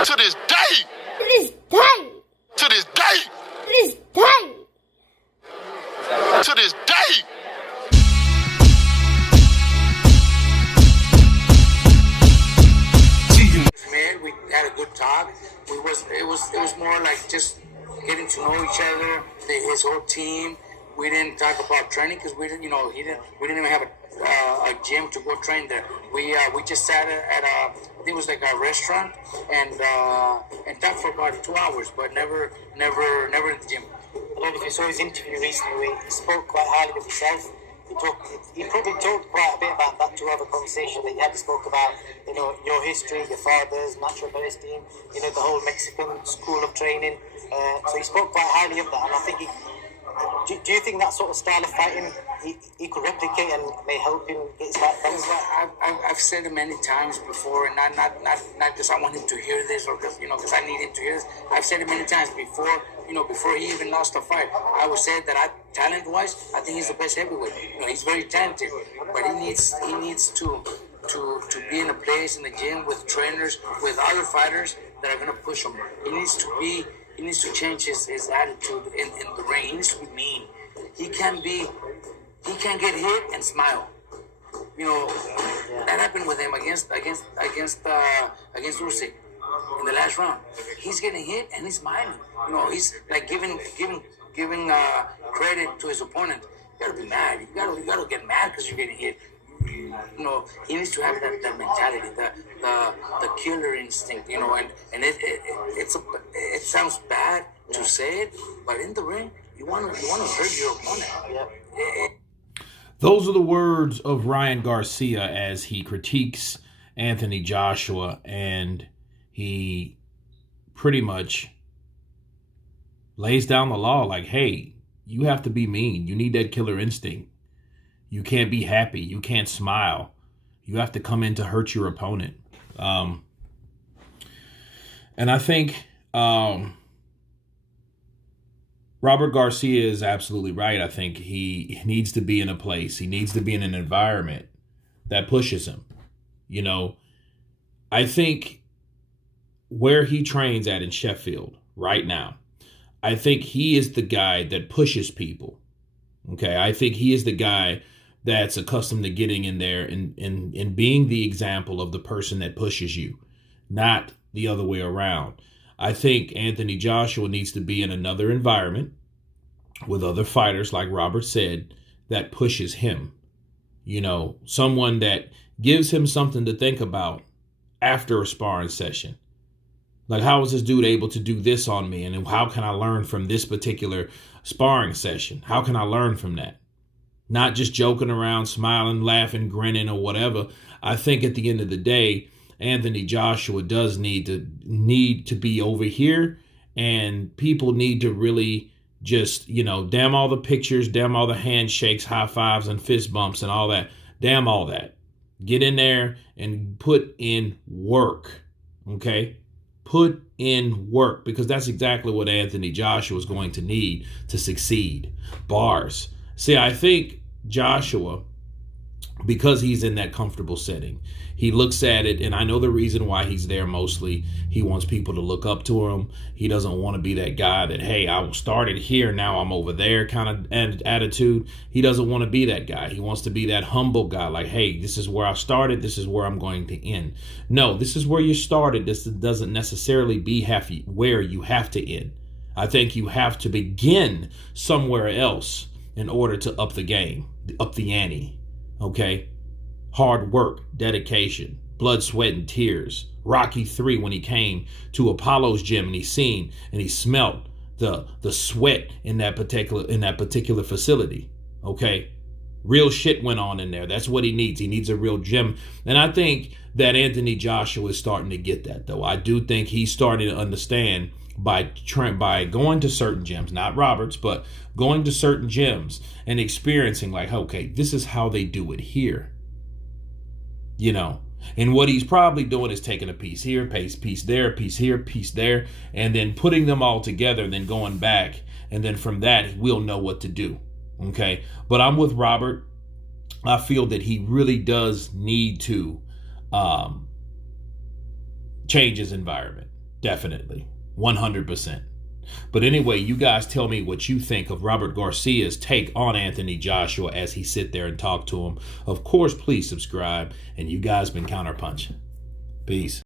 To this day. To this day. To this day. To this day. To this day. Man, we had a good talk. It was more like just getting to know each other, his whole team. We didn't talk about training because we didn't even have a gym to go train there. We just sat at I think it was like a restaurant and talked for about 2 hours, but never in the gym. I don't know if you saw his interview recently where he spoke quite highly of himself. He probably talked quite a bit about that 2 hour conversation that he had. He spoke about, your history, your father's natural medicine, the whole Mexican school of training. So he spoke quite highly of that, and I think do you think that sort of style of fighting he could replicate and may help him get his fight back? I've said it many times before, and not because I want him to hear this or because I need him to hear this. I've said it many times before. Before he even lost a fight, I would say that talent-wise, I think he's the best heavyweight. He's very talented, but he needs to be in a place in the gym with trainers, with other fighters that are going to push him. He needs to change his attitude in the ring. He needs to be mean. He can't get hit and smile. That happened with him against Usyk in the last round. He's getting hit and he's smiling. He's like giving credit to his opponent. You gotta be mad. You gotta get mad because you're getting hit. He needs to have that mentality, the killer instinct. And it sounds bad to say it, but in the ring, you want to hurt your opponent. Yeah. Those are the words of Ryan Garcia as he critiques Anthony Joshua, and he pretty much lays down the law like, hey, you have to be mean. You need that killer instinct. You can't be happy. You can't smile. You have to come in to hurt your opponent. And I think Robert Garcia is absolutely right. I think he needs to be in a place. He needs to be in an environment that pushes him. I think where he trains at in Sheffield right now, I think he is the guy that pushes people. Okay, I think he is the guy that's accustomed to getting in there and being the example of the person that pushes you, not the other way around. I think Anthony Joshua needs to be in another environment with other fighters, like Robert said, that pushes him. Someone that gives him something to think about after a sparring session. Like, how was this dude able to do this on me? And how can I learn from this particular sparring session? How can I learn from that? Not just joking around, smiling, laughing, grinning, or whatever. I think at the end of the day, Anthony Joshua does need to be over here, and people need to really just, damn all the pictures, damn all the handshakes, high fives, and fist bumps and all that. Damn all that. Get in there and put in work, okay? Put in work, because that's exactly what Anthony Joshua is going to need to succeed. Bars. See, I think Joshua, because he's in that comfortable setting, he looks at it, and I know the reason why he's there mostly. He wants people to look up to him. He doesn't want to be that guy that, hey, I started here, now I'm over there kind of attitude. He doesn't want to be that guy. He wants to be that humble guy, like, hey, this is where I started, this is where I'm going to end. No, this is where you started. This doesn't necessarily be where you have to end. I think you have to begin somewhere else in order to up the game, up the ante, okay? Hard work, dedication, blood, sweat, and tears. Rocky III, when he came to Apollo's gym and he smelt the sweat in that particular facility, okay? Real shit went on in there. That's what he needs. He needs a real gym. And I think that Anthony Joshua is starting to get that, though. I do think he's starting to understand by going to certain gyms, not Robert's, but going to certain gyms and experiencing, like, okay, this is how they do it here. And what he's probably doing is taking a piece here, piece there, piece here, piece there, and then putting them all together and then going back. And then from that, we'll know what to do. Okay. But I'm with Robert. I feel that he really does need to change his environment. Definitely. 100%. But anyway, you guys tell me what you think of Robert Garcia's take on Anthony Joshua as he sit there and talk to him. Of course, please subscribe. And you guys been counterpunching. Peace.